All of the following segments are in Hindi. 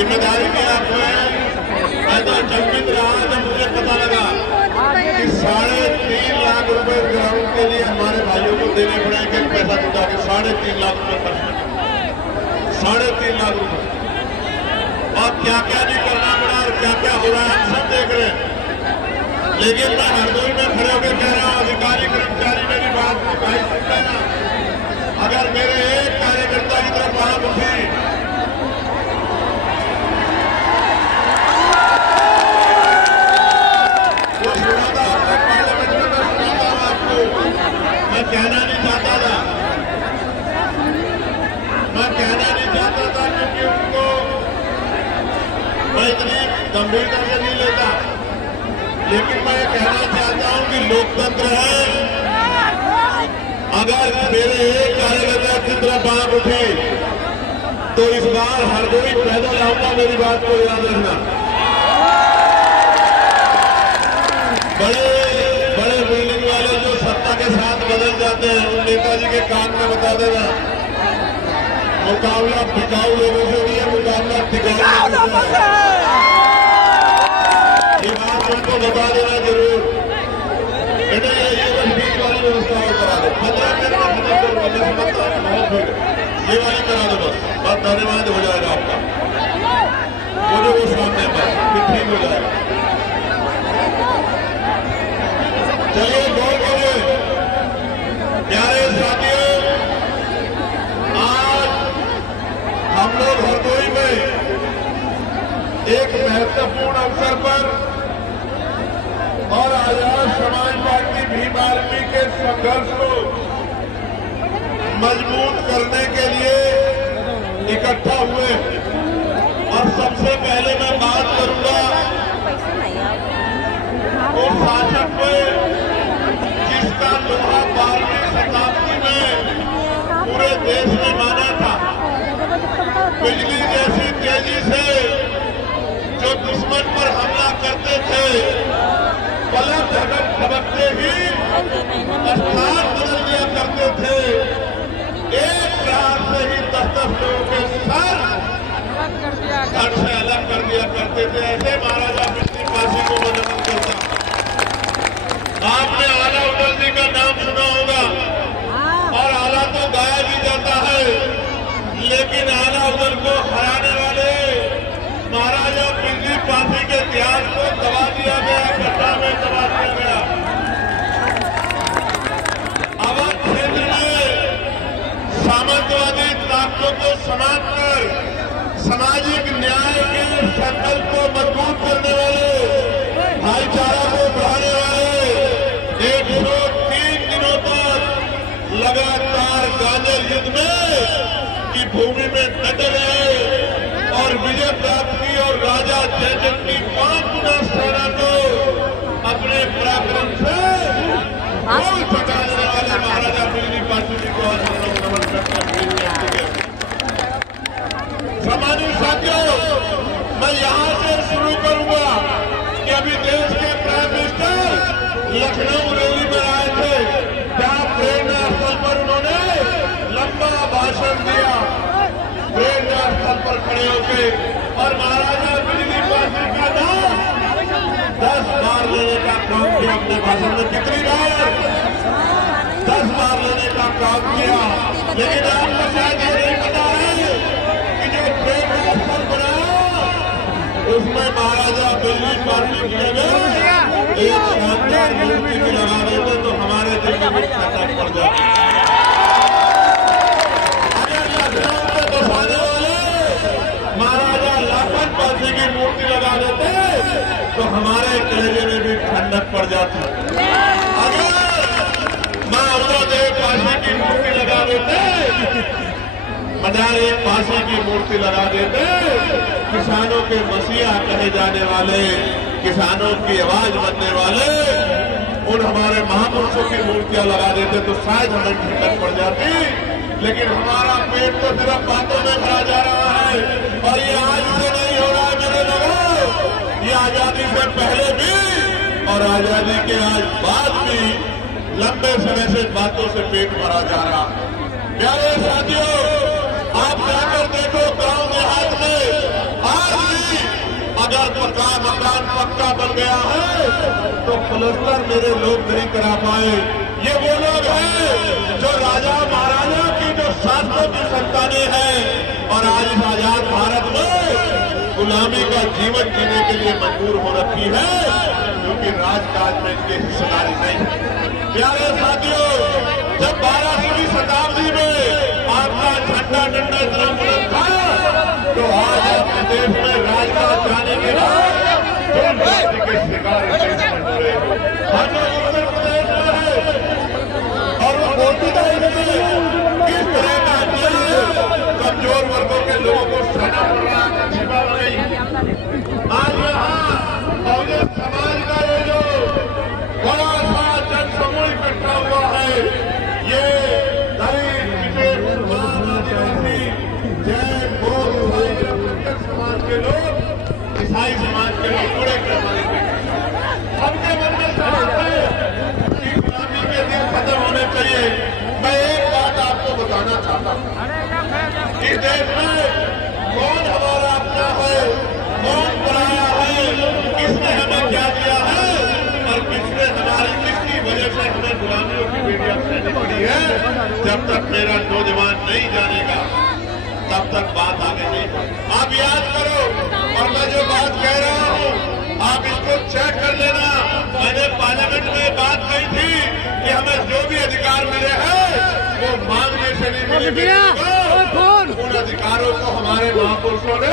जिम्मेदारी भी आप हैं। मैं तो चकित रहा जब मुझे पता लगा कि 3.5 लाख रुपए ग्राउंड के लिए हमारे भाइयों को देने पड़ेंगे। पैसा जुटा के 3.5 लाख रुपए खर्च करें, 3.5 लाख रुपए। और क्या क्या नहीं करना पड़ा और क्या क्या हो रहा है हम सब देख रहे हैं। लेकिन मैं हरदोई में खड़े होकर कह रहा हूं, अधिकारी कर्मचारी मेरी बात को भाई सुन लेना। अगर मेरे एक कार्यकर्ता की तरफ आंख उठी वो सुनाता आपको, पार्लियामेंट में मैं सुनाता हूं आपको। मैं कहना नहीं चाहता था, मैं कहना नहीं चाहता था क्योंकि उनको मैं इतनी गंभीरता से नहीं लेता। लेकिन मैं कहना चाहता हूं कि लोकतंत्र है। अगर मेरे एक कार्यकर्ता की तरफ आंख उठी तो इस बार हरदोई पैदल आऊंगा, मेरी बात को याद रखना। बड़े बड़े बिल्डिंग वाले जो सत्ता के साथ बदल जाते हैं उन नेताजी के कान में बता देना, मुकाबला टिकाऊ लोगों से नहीं है, मुकाबला टिकाऊ लोगों से है। ये बात उनको बता देना जरूर। बेटा ये बीच वाली व्यवस्था करा दो, 15 मिनट में खत्म करूंगा। मैं समझता हूँ बहुत भीड़ है, ये वाली करा दो बस धन्यवाद हो जाएगा आपका। मुझे वो सामने पर फिर ठीक हो जाएगा। चलिए बहुत बोले प्यारे साथियों, आज हम लोग हरदोई में एक महत्वपूर्ण अवसर पर और आजाद समाज पार्टी भीम आर्मी के संघर्ष को मजबूत करने के लिए इकट्ठा हुए। और सबसे पहले मैं बात करूंगा उस शासक पे जिसका लोहा 12वीं शताब्दी में पूरे देश में माना था। बिजली जैसी तेजी से जो दुश्मन पर हमला करते थे, पलक झपकते ही स्थान बदल दिया करते थे। एक प्रहार से ही 10-10 लोगों के सर धड़ से अलग कर दिया करते थे। ऐसे महाराजा बिजली काशी को मैं नमन करता। आपने आला उदल जी का नाम सुना होगा और आला तो गाया भी जाता है, लेकिन आला उदल को हराने वाले महाराजा बिजली पासी के इतिहास को दबा दिया गया, घटना में दबा दिया गया। अवध क्षेत्र में सामंतवादी ताकतों को समाप्त कर सामाजिक न्याय के संकल्प को मजबूत करने वाले, भाईचारा को बढ़ाने वाले 103 दिनों तक लगातार गांजर युद्ध में की भूमि में डटे रहे और विजय प्राप्त की और राजा जयचंद की 5 गुना सेना को अपने पराक्रम से गोल छका देने वाले महाराजा बिजली पासी जी को आज हम लोग नमन करते हैं। सम्मानित साथियों, मैं यहां से शुरू करूंगा कि अभी देश के प्राइम मिनिस्टर लखनऊ रैली में आए थे, जहां प्रेरणा स्थल पर उन्होंने लंबा भाषण दिया। प्रेरणा स्थल पर खड़े होके और महाराजा बिजली पासी का नाम 10 बार लेने का काम किया अपने भाषण में। कितनी बार? 10 बार लेने का काम किया। लेकिन आपको शायद ये नहीं पता है कि जो प्रेरणा स्थल बनाया उसमें महाराजा बिजली पासी की जगह एक शानदार मूर्ति भी लगा देते तो हमारे दिल में ठंडक पड़ जाती। बसाने वाले महाराजा लाखन पासी की मूर्ति लगा देते तो हमारे कलेजे में भी ठंडक पड़ जाती। अगर मां अमरादेव पासी की मूर्ति लगा देते, मदारी पासी की मूर्ति लगा देते, किसानों के मसीहा कहे जाने वाले, किसानों की आवाज बनने वाले उन हमारे महापुरुषों की मूर्तियां लगा देते तो शायद हमें ठंडक पड़ जाती। लेकिन हमारा पेट तो सिर्फ बातों में भरा जा रहा है और ये आज से नहीं हो रहा है मेरे लोगों। ये आजादी से पहले भी और आजादी के आज बाद भी लंबे समय से बातों से पेट भरा जा रहा। प्यारे साथियों, आप जाकर देखो गांव देहात में आज अगर मकान पक्का बन गया है तो प्लस्तर मेरे लोग नहीं करा पाए। ये वो लोग हैं जो राजा महाराजा की जो शासकों की संतानें हैं और आज इस आजाद भारत में गुलामी का जीवन जीने के लिए मजबूर हो रखी है, क्योंकि राजकाज में इनकी हिस्सेदारी नहीं। प्यारे साथियों, जब 12वीं शताब्दी में आपका झंडा डंडा बुलंद था, तो आज अपने देश में राजकाज जाने के बाद के शिकार देश में जुड़े हम लोग उत्तर प्रदेश में है और वो बोलती किस तरह का कमजोर वर्गों के लोगों को सहना पड़ रहा है। आज यहाँ बहुजन समाज का ये जो बड़ा सा जनसमूह इकट्ठा हुआ है, ये दलित पिछड़े आदिवासी जैन बौद्ध समाज के लोग, ईसाई समाज के लोग जुड़े सबके मन में सवाल है कि गुलामी के दिन खत्म होने चाहिए। मैं एक बात आपको बताना चाहता हूँ, इस देश में कौन हमारा अपना है, कौन पराया है, किसने हमें क्या दिया है और किसने हमारी किसकी वजह से हमें गुलामियों की बेड़ियां सहनी पड़ी है। जब तक मेरा नौजवान नहीं जानेगा तब तक बात आगे नहीं। आप याद करो, और मैं जो बात कह रहा हूँ आप इसको चेक कर लेना। मैंने पार्लियामेंट में बात कही थी कि हमें जो भी अधिकार मिले हैं वो मांगने से नहीं मिले, उन अधिकारों को हमारे महापुरुषों ने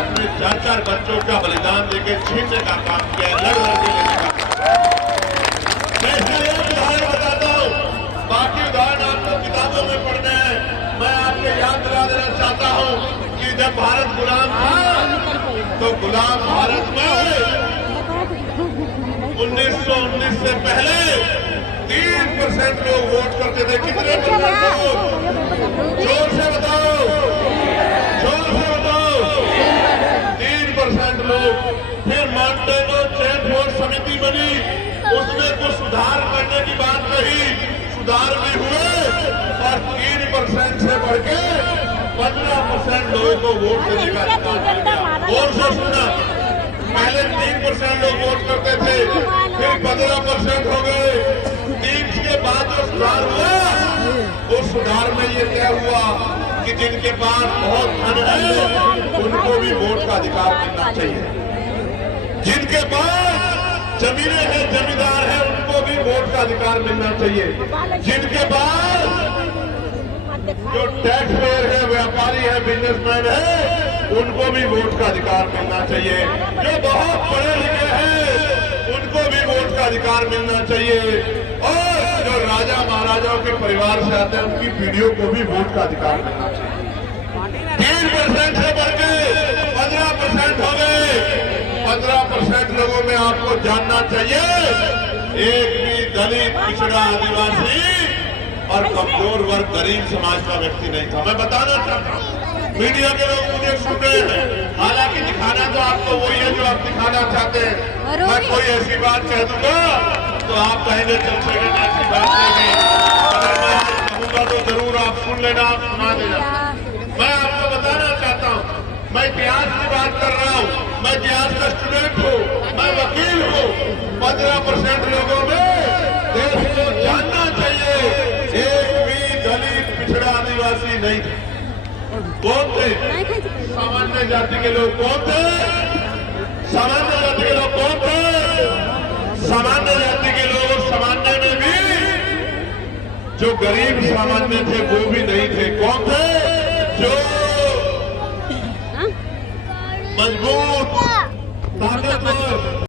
अपने 4-4 बच्चों का बलिदान देके छीनने का काम किया, लड़ के लेने का। मैं इसका एक उदाहरण बताता हूँ, बाकी उदाहरण आपको किताबों में पढ़ने हैं। मैं आपको याद दिला देना चाहता हूँ कि जब भारत गुलाम था तो गुलाम भारत में 1919 से पहले 3% लोग वोट करते थे। कितने %? जोर से बताओ, जोर से बताओ। 3% लोग। फिर मॉन्टेगो चेन वोट समिति बनी, उसने कुछ सुधार करने की बात कही, सुधार भी हुए और 3% से बढ़ के 15% लोगों को वोट देने का अधिकार मिला। और से सुना, पहले 3% लोग वोट करते थे, फिर 15% हो गए। 3 के बाद जो सुधार हुआ, उस सुधार में ये तय हुआ कि जिनके पास बहुत धन है उनको भी वोट का अधिकार मिलना चाहिए, जिनके पास जमीनें हैं, जमींदार है, उनको भी वोट का अधिकार मिलना चाहिए, जिनके पास जो टैक्स पेयर है, व्यापारी है, बिजनेसमैन है, उनको भी वोट का अधिकार मिलना चाहिए, जो बहुत पढ़े लिखे हैं उनको भी वोट का अधिकार मिलना चाहिए, और जो राजा महाराजाओं के परिवार से आते हैं उनकी पीढ़ियों को भी वोट का अधिकार मिलना चाहिए। 3% से बढ़ के 15% हो गए। 15% लोगों में आपको जानना चाहिए एक भी दलित, पिछड़ा, आदिवासी और कमजोर वर्ग, गरीब समाज का व्यक्ति नहीं था। मैं बताना चाहता हूँ, मीडिया के लोग मुझे सुन रहे हैं, हालांकि दिखाना तो आपको वही है जो आप दिखाना चाहते हैं। मैं कोई ऐसी बात कह दूंगा तो आप कहेंगे चंद्रशेखर ने ऐसी बात नहीं, अगर मैं कहूंगा तो जरूर आप सुन लेना, आप सुना देना। मैं आपको बताना चाहता हूँ, मैं इतिहास की बात कर रहा हूँ, मैं इतिहास का स्टूडेंट हूँ, मैं वकील हूँ। 15% लोगों में देश को जानना चाहिए एक भी दलित, पिछड़ा, आदिवासी नहीं थे। कौन थे? सामान्य जाति के लोग। कौन थे? सामान्य जाति के लोग कौन थे? सामान्य जाति के लोग, और सामान्य में भी जो गरीब सामान्य थे वो भी नहीं थे। कौन थे? जो मजबूत, ताकतवर,